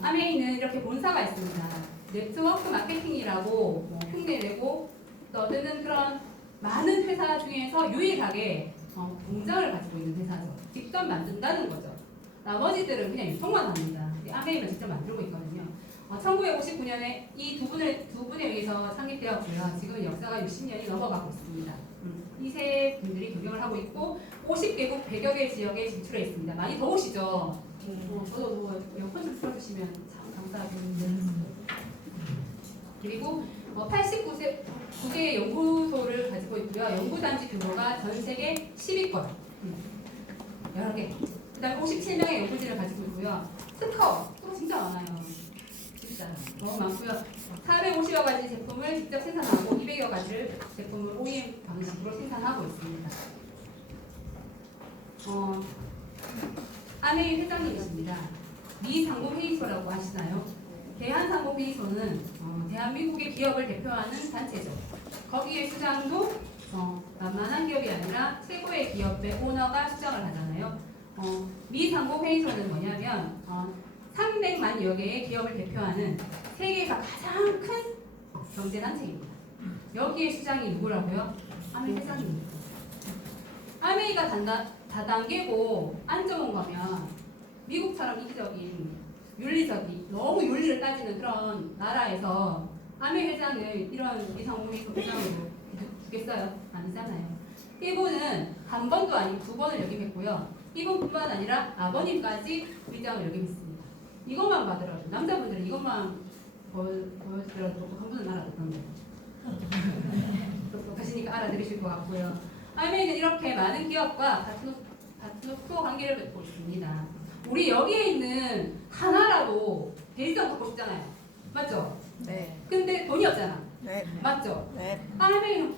아메이는 이렇게 본사가 있습니다. 네트워크 마케팅이라고 흉내내고 떠드는 그런 많은 회사 중에서 유일하게 공장을 가지고 있는 회사죠. 직접 만든다는 거죠. 나머지들은 그냥 유통만 합니다. 아메이는 직접 만들고 있거든요. 1959년에 이 두 분에 의해서 창립되었고요. 지금 역사가 60년이 넘어가고 있습니다. 이 세 분들이 경영을 하고 있고 50개국 100여 개 지역에 진출해 있습니다. 많이 더우시죠? 저도 에어컨 좀 틀어주시면 참 감사하겠는데. 그리고 89개의 연구소를 가지고 있고요. 연구단지 규모가 전 세계 10위권. 여러 개. 그 다음에 57명의 연구진을 가지고 있고요. 특허 진짜 많아요. 진짜 너무 많고요. 450여 가지 제품을 직접 생산하고 200여 가지 제품을 OEM 방식으로 생산하고 있습니다. 아메이 회장님이십니다. 미상공회의소라고 하시나요? 대한상공회의소는 대한민국의 기업을 대표하는 단체죠. 거기에 수장도 만만한 기업이 아니라 최고의 기업의 오너가 수장을 하잖아요. 미상공회의소는 뭐냐면 300만여 개의 기업을 대표하는 세계에서 가장 큰 경제단체입니다. 여기에 수장이 누구라고요? 아메이 회장입니다. 아메이가 다단계고 안 좋은 거면 미국처럼 이기적인 윤리적인 너무 윤리를 따지는 그런 나라에서 아메이 회장을 이런 미상공회의소 회장으로 두겠어요? 아니잖아요. 이분은 한 번도 아니고 2번을 역임했고요. 이분뿐만 아니라 아버님까지 위장을 역임했습니다. 이것만 봐더라도 남자분들은 이것만 보여주더라도 조금 한 분은 알아듣던데 똑똑하시니까 알아들으실 것 같고요. 아메이는 이렇게 많은 기업과 파트너 관계를 맺고 있습니다. 우리 여기에 있는 하나라도 대리점 갖고 싶잖아요. 맞죠? 네. 근데 돈이 없잖아. 네. 맞죠? 네. 아메이를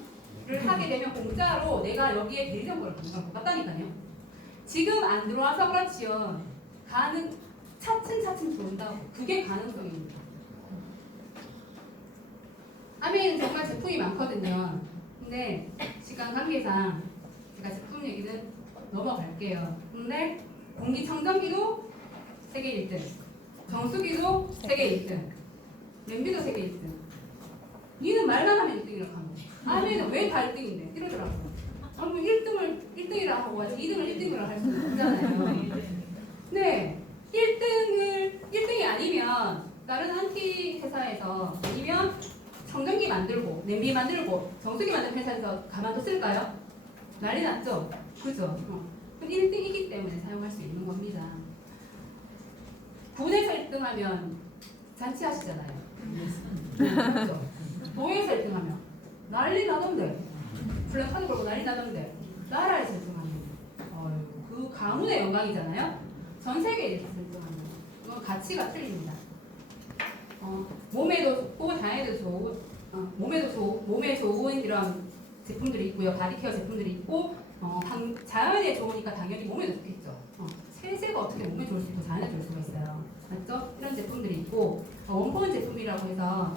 하게 되면 공짜로 내가 여기에 대리점 걸을 것 같다니까요. 지금 안 들어와서 그렇지요. 차츰 들어온다고. 그게 가능성입니다. 아메이는 정말 제품이 많거든요. 근데 시간 관계상 제가 제품 얘기는 넘어갈게요. 근데 공기청정기도 세계 1등, 정수기도 세계 1등, 냄비도 세계 1등. 니는 말만 하면 1등이라고 하면 아메이는 왜 다 1등인데? 이러더라고요. 아무 1등이라 하고 가지고 2등을 1등으로 할 수는 없잖아요. 네, 1등이 아니면 다른 안티 회사에서 아니면 청정기 만들고 냄비 만들고 정수기 만드는 회사에서 가만뒀을까요? 난리 났죠? 그죠? 그럼 1등이기 때문에 사용할 수 있는 겁니다. 군에서 1등하면 잔치하시잖아요. 그죠? 도에서 1등하면 난리 나던데. 플랜카드 걸고 난리 나던데. 나라에서 1등하면 그 가문의 영광이잖아요. 전 세계에서 1등하면 그건 가치가 틀립니다. 몸에도 좋고 장에도 좋고 몸에 좋은 이런 제품들이 있고요. 바디케어 제품들이 있고 자연에 좋으니까 당연히 몸에도 좋겠죠. 세제가 어떻게 몸에 좋을 수 있고 자연에 좋을 수가 있어요. 맞죠? 이런 제품들이 있고 원포인 제품이라고 해서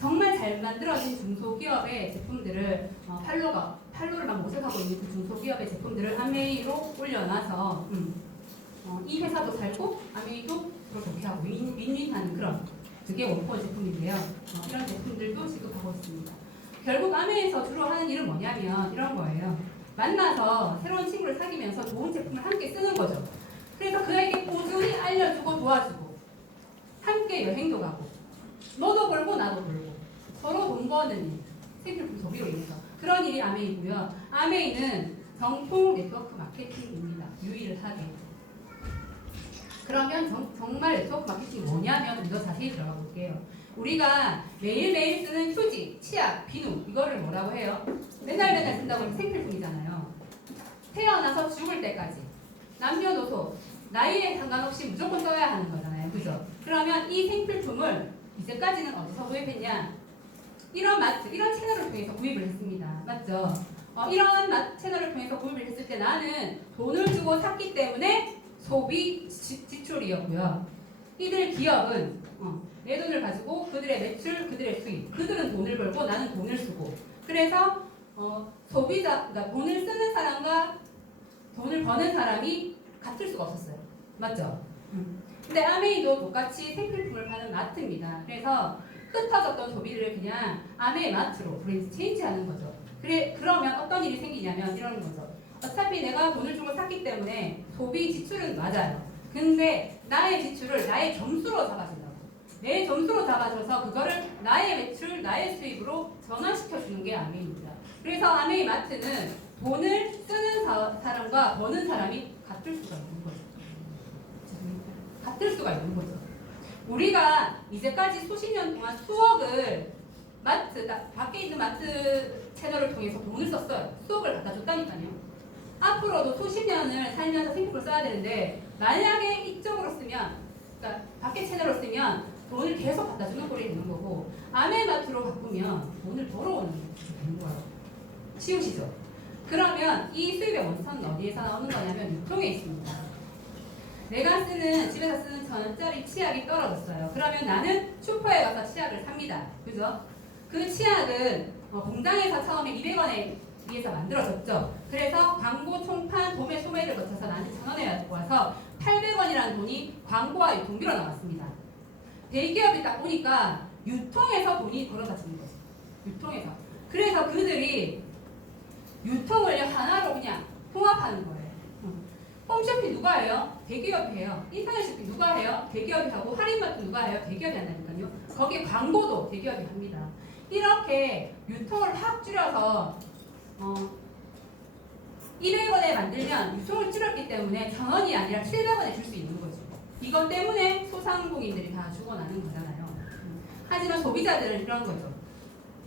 정말 잘 만들어진 중소기업의 제품들을 팔로를 막 모색하고 있는 그 중소기업의 제품들을 아메이로 올려놔서 이 회사도 살고 아메이도 더 좋게 하고 윈윈하는 그런 그게 원포인 제품인데요. 이런 제품들도 지급하고 있습니다. 결국 아메이에서 주로 하는 일은 뭐냐면 이런 거예요. 만나서 새로운 친구를 사귀면서 좋은 제품을 함께 쓰는 거죠. 그래서 그에게 꾸준히 알려주고 도와주고 함께 여행도 가고 너도 벌고 나도 벌고 서로 돈 버는 일, 생필품 소비로 인해서 그런 일이 아메이고요. 아메이는 정통 네트워크 마케팅입니다. 유일하게. 그러면 정말 네트워크 마케팅이 뭐냐면 더 자세히 들어가 볼게요. 우리가 매일매일 쓰는 휴지, 치약, 비누 이거를 뭐라고 해요? 맨날 쓴다고 하면 생필품이잖아요. 태어나서 죽을 때까지 남녀노소 나이에 상관없이 무조건 써야 하는 거잖아요. 그죠? 그러면 이 생필품을 이제까지는 어디서 구입했냐? 이런 마트, 이런 채널을 통해서 구입을 했습니다. 맞죠? 이런 채널을 통해서 구입을 했을 때 나는 돈을 주고 샀기 때문에 소비 지출이었고요. 이들 기업은 내 돈을 가지고 그들의 매출, 그들의 수입, 그들은 돈을 벌고 나는 돈을 쓰고 그래서 소비자, 그러니까 돈을 쓰는 사람과 돈을 버는 사람이 같을 수가 없었어요. 맞죠? 근데 아메이도 똑같이 생필품을 파는 마트입니다. 그래서 흩어졌던 소비를 그냥 아메이 마트로 브랜드 체인지하는 거죠. 그러면 어떤 일이 생기냐면 이런 거죠. 어차피 내가 돈을 주고 샀기 때문에 소비 지출은 맞아요. 근데 나의 지출을 나의 점수로 잡아준다고. 내 점수로 잡아줘서 그거를 나의 매출, 나의 수입으로 전환시켜주는 게 아메이입니다. 그래서 아메이 마트는 돈을 쓰는 사람과 버는 사람이 같을 수가 있는 거죠. 같을 수가 있는 거죠. 우리가 이제까지 수십 년 동안 수억을 마트, 밖에 있는 마트 채널을 통해서 돈을 썼어요. 수억을 갖다 줬다니까요. 앞으로도 수십 년을 살면서 생각을 써야 되는데 만약에 이쪽으로 쓰면, 그러니까 밖에 채널로 쓰면 돈을 계속 갖다 주는 꼴이 되는 거고 아메마트로 바꾸면 돈을 벌어오는 게 되는 거예요. 쉬우시죠? 그러면 이 수입의 원천은 어디에서 나오는 거냐면 유통에 있습니다. 내가 집에서 쓰는 1,000원짜리 치약이 떨어졌어요. 그러면 나는 슈퍼에 가서 치약을 삽니다. 그죠? 그 치약은 공장에서 처음에 200원에 의해서 만들어졌죠. 그래서 광고, 총판, 도매, 소매를 거쳐서 나한테 1,000원에 와서 800원이라는 돈이 광고와 유통비로 나왔습니다. 대기업이 딱 보니까 유통에서 돈이 벌어다지는 거죠. 유통에서. 그래서 그들이 유통을 하나로 그냥 통합하는 거예요. 홈쇼핑 누가 해요? 대기업이 해요. 인터넷 쇼핑 누가 해요? 대기업이 하고 할인마트 누가 해요? 대기업이 한다니까요. 거기에 광고도 대기업이 합니다. 이렇게 유통을 확 줄여서 200원에 만들면 유통을 줄였기 때문에 1,000원이 아니라 700원에 줄 수 있는 거죠. 이것 때문에 소상공인들이 다 죽어나는 거잖아요. 하지만 소비자들은 이런 거죠.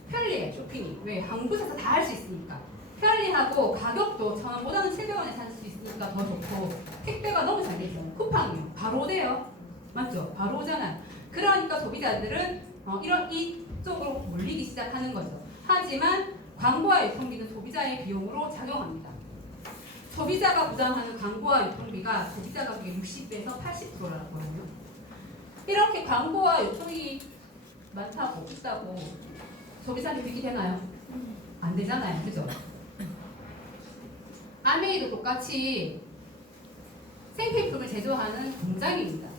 편리해, 쇼핑이. 왜? 한 곳에서 다 할 수 있으니까. 편리하고 가격도 1,000원보다는 700원에 살 수 있으니까 더 좋고 택배가 너무 잘 되죠. 쿠팡이요. 바로 오대요. 맞죠? 바로 오잖아요. 그러니까 소비자들은 이쪽으로 몰리기 시작하는 거죠. 하지만 광고와 유통비는 소비자의 비용으로 작용합니다. 소비자가 부담하는 광고와 유통비가 소비자 가격의 60배에서 80%라거든요. 이렇게 광고와 유통이 많다고 비싸고 소비자한테 비기 되나요? 안 되잖아요. 그죠? 아메이도 똑같이 생필품을 제조하는 공장입니다.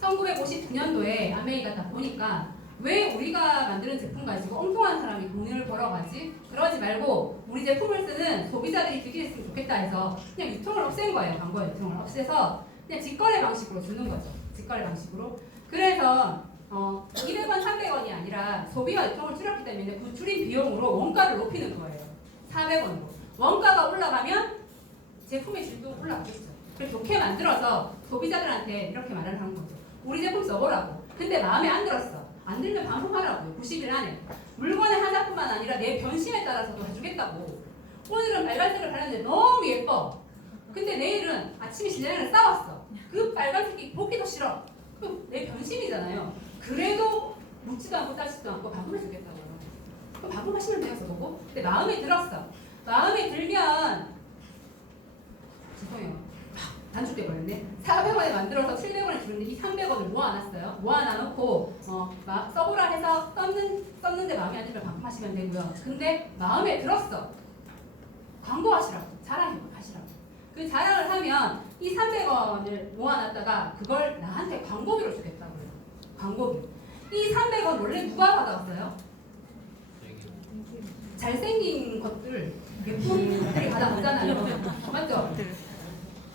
1959년도에 아메이가 딱 보니까 왜 우리가 만드는 제품 가지고 엉뚱한 사람이 돈을 벌어가지? 그러지 말고 우리 제품을 쓰는 소비자들이 즐겼으면 좋겠다 해서 그냥 유통을 없앤 거예요. 광고와 유통을 없애서 그냥 직거래 방식으로 주는 거죠. 직거래 방식으로. 그래서 200원, 300원이 아니라 소비와 유통을 줄였기 때문에 그 줄인 비용으로 원가를 높이는 거예요. 400원으로. 원가가 올라가면 제품의 질도 올라가겠죠. 그래서 좋게 만들어서 소비자들한테 이렇게 말을 하는 거죠. 우리 제품 써보라고. 근데 마음에 안 들었어. 안 들면 반품하라고요. 90일 안에. 물건의 하나뿐만 아니라 내 변심에 따라서도 해주겠다고. 오늘은 빨간색을 발랐는데 너무 예뻐. 근데 내일은 아침에 신랑이랑 싸웠어. 그 빨간색이 보기도 싫어. 그럼 내 변심이잖아요. 그래도 묻지도 않고 따지지도 않고 반품해주겠다고요. 그럼 반품하시면 돼요, 저보고. 근데 마음에 들었어. 마음에 들면 죄송해요. 단축돼 버렸네. 400원에 만들어서 700원에 주는데 이 300원을 모아놨어요. 모아놔놓고 써보라 해서 썼는데 마음에 안 들면 반품하시면 되고요. 근데 마음에 들었어. 광고하시라고. 자랑하시라고. 그 자랑을 하면 이 300원을 모아놨다가 그걸 나한테 광고비로 주겠다고요. 광고비. 이 300원 원래 누가 받아왔어요? 잘생긴 것들, 예쁜 것들이 받아왔잖아요. 맞죠?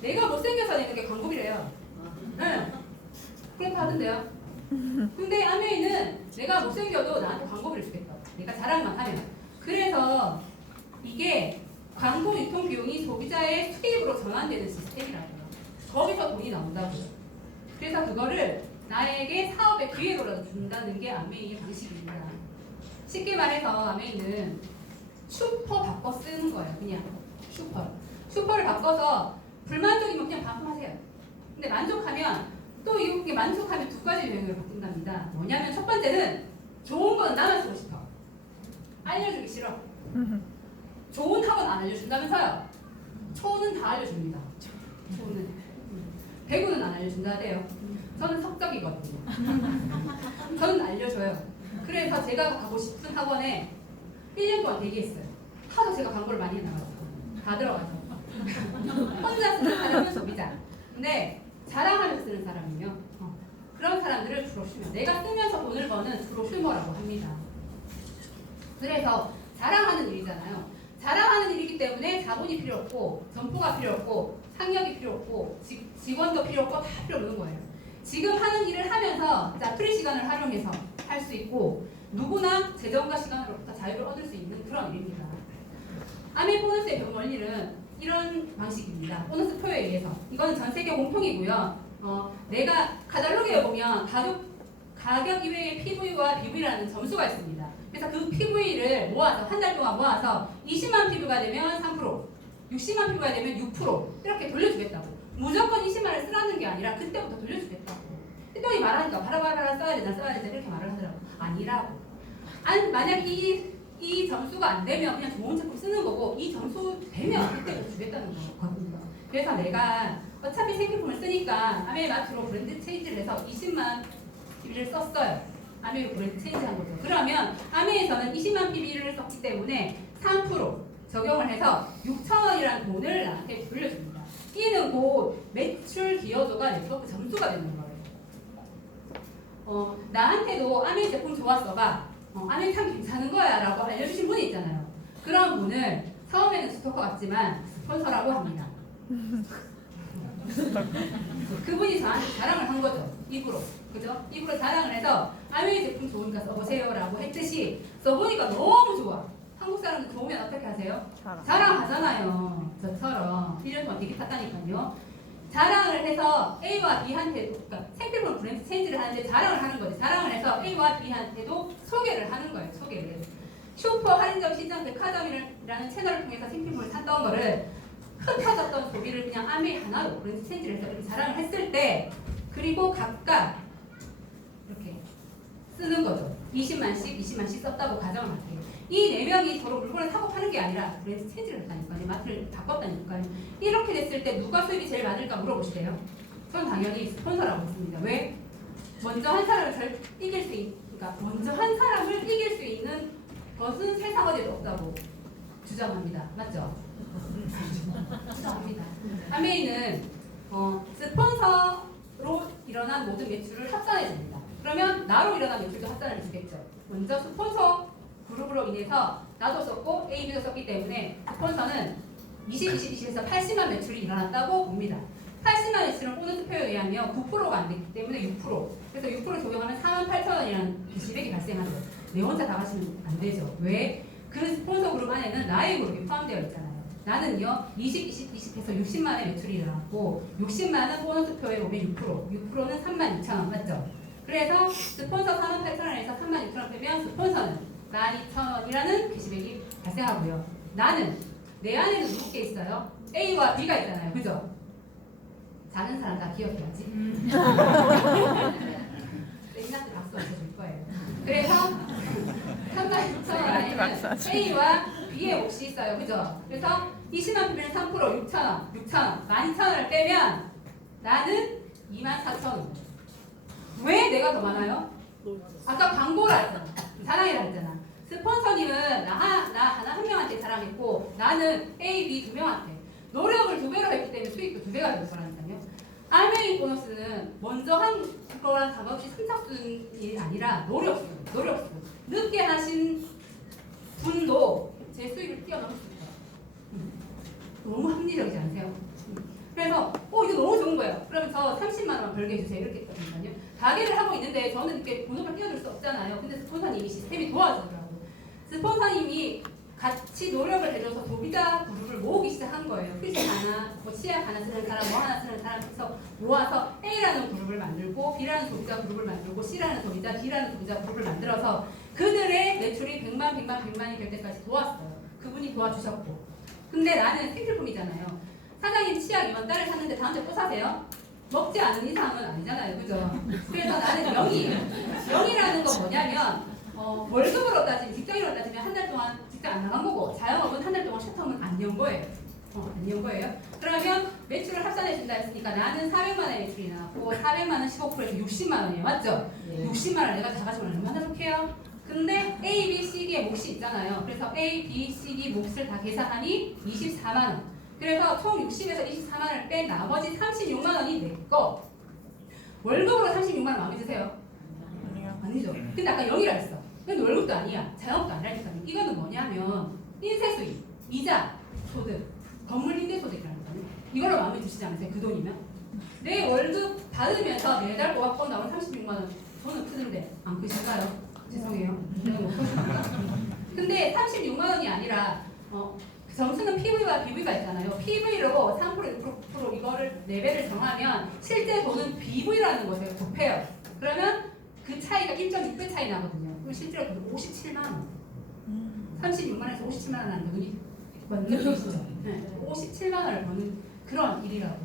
내가 못생겨서 내는 게 광고비래요. 네. 그렇다 하던데요. 근데 아메이는 내가 못생겨도 나한테 광고비를 주겠다. 내가 자랑만 하면. 그래서 이게 광고 유통 비용이 소비자의 수입으로 전환되는 시스템이라고요. 거기서 돈이 나온다고요. 그래서 그거를 나에게 사업의 기회로라도 준다는 게 아메이의 방식입니다. 쉽게 말해서 아메이는 슈퍼 바꿔 쓰는 거예요. 그냥 슈퍼를 바꿔서 불만족이면 그냥 반품하세요. 근데 만족하면 또 이렇게 만족하면 두 가지 유형으로 바뀐답니다. 뭐냐면 첫 번째는 좋은 거는 나만 쓰고 싶어. 알려주기 싫어. 좋은 탑은 안 알려준다면서요. 초는 다 알려줍니다. 초는. 배구는 안 알려준다대요. 저는 성적이거든요. 저는 알려줘요. 그래서 제가 가고 싶은 학원에 1년 동안 대기했어요. 하도 제가 광고를 많이 해놔가지고 다 들어가서. 혼자 쓰는 사람은 소비자. 근데 자랑하면서 쓰는 사람이요. 그런 사람들을 프로슈머. 내가 쓰면서 돈을 버는 프로슈머라고 합니다. 그래서 자랑하는 일이잖아요. 자랑하는 일이기 때문에 자본이 필요 없고 점포가 필요 없고 상력이 필요 없고 직원도 필요 없고 다 필요 없는 거예요. 지금 하는 일을 하면서 프리 시간을 활용해서 할 수 있고 누구나 재정과 시간으로부터 자유를 얻을 수 있는 그런 일입니다. 아메이 보너스의 병 원리는 이런 방식입니다. 보너스 표에 의해서. 이건 전 세계 공통이고요. 내가 카탈로그에 보면 가격 이외에 PV와 BV라는 점수가 있습니다. 그래서 그 PV를 모아서 한 달 동안 모아서 20만 PV가 되면 3%, 60만 PV가 되면 6% 이렇게 돌려주겠다고. 무조건 20만을 쓰라는 게 아니라 그때부터 돌려주겠다고. 했더니 말하니까 바라바라 써야 되나 이렇게 말을 하더라고. 아니라고. 만약 이 점수가 안 되면 그냥 좋은 제품 쓰는 거고 이 점수 되면 그때부터 주겠다는 거거든요. 그래서 내가 어차피 생필품을 쓰니까 아메이마트로 브랜드 체인지를 해서 20만 PB를 썼어요. 아메이로 브랜드 체인지한 거죠. 그러면 아메이에서는 20만 PB를 썼기 때문에 3% 적용을 해서 6,000원이라는 돈을 나한테 돌려줍니다. 이는 곧 매출 기여도가 네트워크 점수가 되는 거예요. 나한테도 아메이 제품 좋았어가 아메이 참 괜찮은 거야 라고 알려주신 분이 있잖아요. 그런 분을 처음에는 스토커 같지만 스폰서라고 합니다. 그분이 저한테 자랑을 한 거죠. 입으로. 그죠? 입으로 자랑을 해서 아메이 제품 좋으니까 써보세요 라고 했듯이 써보니까 너무 좋아. 한국 사람들 좋으면 어떻게 하세요? 자랑하잖아요. 저처럼 1년 동안 되게 탔다니까요. 자랑을 해서 A와 B한테도, 그러니까 생필품 브랜드 체인지를 하는데 자랑을 하는 거지. 자랑을 해서 A와 B한테도 소개를 하는 거예요. 소개를. 슈퍼 할인점 시장 백화점이라는 채널을 통해서 생필품을 샀던 거를 흩어졌던 소비를 그냥 아메이 하나로 브랜드 체인지를 해서 이렇게 자랑을 했을 때 그리고 각각 이렇게 쓰는 거죠. 20만씩 썼다고 가정을 할게요. 이 4명이 서로 물건을 사고 파는 게 아니라 브랜드 체인지를 했다니까요. 마트를 바꿨다니까요. 이렇게 됐을 때 누가 수입이 제일 많을까 물어보시대요. 전 당연히 스폰서라고 했습니다. 왜? 먼저 한 사람을 이길 수 그러니까 먼저 한 사람을 이길 수 있는 것은 세상 어디에도 없다고 주장합니다. 맞죠? 주장합니다. 아메이는 스폰서로 일어난 모든 매출을 합산해 줍니다. 그러면 나로 일어난 매출도 합산을 주겠죠. 먼저 스폰서 그룹으로 인해서 나도 썼고 A, B도 썼기 때문에 스폰서는 20에서 80만 매출이 일어났다고 봅니다. 80만 매출은 보너스 표에 의하면 9%가 안 되기 때문에 6%. 그래서 6% 적용하면 48,000원이라는 기시백이 발생하죠. 내 혼자 다 가시면 안 되죠. 왜? 그 스폰서 그룹 안에는 나의 그룹이 포함되어 있잖아요. 나는요 20 해서 60만의 매출이 일어났고 60만은 보너스 표에 오면 6%는 32,000원 맞죠? 그래서 스폰서 48,000원에서 36,000원 빼면 스폰서는 12,000원이라는 캐시백이 발생하고요. 나는 내 안에는 누구 게 있어요? A와 B가 있잖아요. 그죠? 자는 사람 다 기억해야지. 땡나한테 박수 맞춰줄 거예요. 그래서 36,000원 안에는 A와 B의 몫이 있어요. 그죠? 그래서 20만 PB는 3% 6,000원, 12,000원을 빼면 나는 24,000원. 왜 내가 더 많아요? 아까 광고라 했잖아. 자랑이라 했잖아. 스폰서님은 나 하나 한 명한테 자랑했고 나는 A, B 두 명한테 노력을 2배로 했기 때문에 수익도 2배가 될 거라니까요. 아메이 보너스는 먼저 한 거랑 상관없이 선착순이 아니라 노력순. 늦게 하신 분도 제 수익을 뛰어넘을 수 있어요. 너무 합리적이지 않으세요? 그래서 이거 너무 좋은 거예요. 그러면 저 30만 원 벌게 해주세요. 이렇게 했거든요. 가게를 하고 있는데 저는 이렇게 본업을 뛰어들 수 없잖아요. 근데 스폰서님이 시스템이 도와주더라고요. 스폰서님이 같이 노력을 해줘서 소비자 그룹을 모으기 시작한 거예요. 필수 하나, 치약 하나 쓰는 사람, 뭐 하나 쓰는 사람 해서 모아서 A라는 그룹을 만들고 B라는 소비자 그룹을 만들고 C라는 소비자, D라는 소비자 그룹을 만들어서 그들의 매출이 100만이 될 때까지 도왔어요. 그분이 도와주셨고. 근데 나는 생필품이잖아요. 사장님 치약 이번 달에 샀는데 다음 주에 또 사세요? 먹지 않은 이상은 아니잖아요. 그죠? 그래서 나는 0이라는 건 뭐냐면 월급으로 따지면 직장인으로 따지면 한 달 동안 직장 안 나간 거고 자영업은 한 달 동안 셔터문 안 연 거예요. 안 연 거예요. 그러면 매출을 합산해 준다 했으니까 나는 400만 원의 매출이 나왔고 400만 원 15%에서 60만 원이에요. 맞죠? 네. 60만 원 내가 다 가지고 얼마나 좋게요? 근데 A, B, C, D의 몫이 있잖아요. 그래서 A, B, C, D 몫을 다 계산하니 24만 원. 그래서 총 60에서 24만 원을 뺀 나머지 36만 원이 내 거. 월급으로 36만 원 마음에 드세요? 아니죠. 근데 아까 0이라 했어. 근데 월급도 아니야. 자영업도 아니라니까. 이거는 뭐냐면 인세수입, 이자, 소득, 건물 임대소득이라는 거는 이걸로 마음에 드시지 않으세요? 그 돈이면? 내 월급 받으면서 매달 꼬박꼬박 나오는 36만 원 저는 크던데 안 크실까요? 죄송해요. 내가 못 크실까? 근데 36만 원이 아니라 점수는 PV와 BV가 있잖아요. PV로 3% 6% 이거를 레벨을 정하면 실제 돈은 BV라는 것에 곱해요. 그러면 그 차이가 1.6배 차이 나거든요. 그럼 실제로 돈 57만 원. 36만 원에서 57만 원 하는 돈이 맞는 것이죠. 네. 57만 원을 버는 그런 일이라고.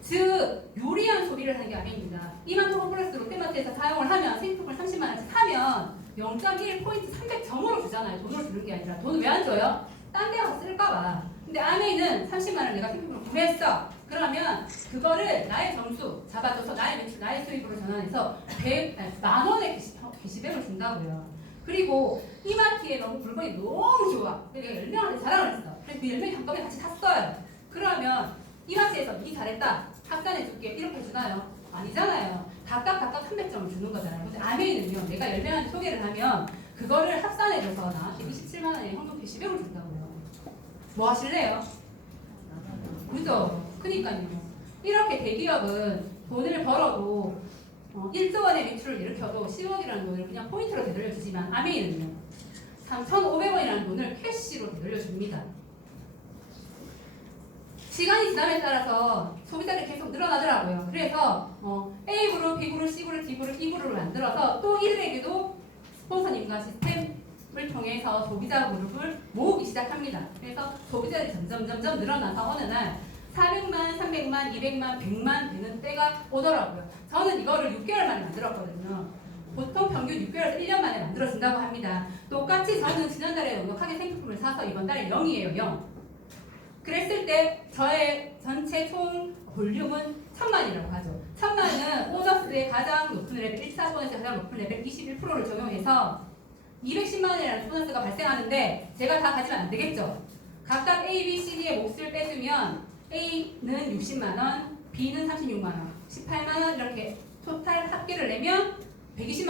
즉 유리한 소비를 하는 게 아닙니다. 이만토 플러스 롯데마트에서 사용을 하면 생필품을 30만 원치 사면 0.1포인트 300점으로 주잖아요. 돈으로 주는 게 아니라. 돈을 왜 안 줘요? 딴 데 가서 쓸까 봐. 근데 아메이는 30만 원 내가 생필품을 구매했어. 그러면 그거를 나의 점수 잡아줘서 나의 매출, 나의 수입으로 전환해서 100만 원의 게시백을 준다고요. 그리고 이마트에 너무 물건이 너무 좋아. 내가 10명한테 자랑을 했어. 그래서 그 10명이 한꺼번에 같이 탔어요. 그러면 이마트에서 니 잘했다. 합산해줄게. 이렇게 주나요? 아니잖아요. 각각 300점을 주는 거잖아요. 근데 아메이는요. 내가 10명한테 소개를 하면 그거를 합산해줘서 나한테 27만 원의 현금 게시백을 준다고요. 뭐 하실래요? 그죠? 그니까요. 이렇게 대기업은 돈을 벌어도 1조 원의 매출을 일으켜도 10억이라는 돈을 그냥 포인트로 되돌려주지만 아메이는요. 3,500원이라는 돈을 캐시로 되돌려줍니다. 시간이 지남에 따라서 소비자들이 계속 늘어나더라고요. 그래서 A그룹, B그룹, C그룹, D그룹, E그룹을 만들어서 또 이들에게도 스폰서님과 시스템을 통해서 소비자 그룹을 모으기 시작합니다. 그래서 소비자들이 점점 늘어나서 어느 날 400만, 300만, 200만, 100만 되는 때가 오더라고요. 저는 이거를 6개월 만에 만들었거든요. 보통 평균 6개월에서 1년 만에 만들어진다고 합니다. 똑같이 저는 지난달에 넉넉하게 생필품을 사서 이번 달에 0이에요. 0. 그랬을 때 저의 전체 총 볼륨은 1000만이라고 하죠. 1000만은 오너스의 가장 높은 레벨 1사 보너스의 가장 높은 레벨 21%를 적용해서 210만원이라는 보너스가 발생하는데 제가 다 가지면 안 되겠죠. 각각 A, B, C, D의 몫을 빼주면 A는 60만원, B는 36만원, 18만원 이렇게 토탈 합계를 내면 120만원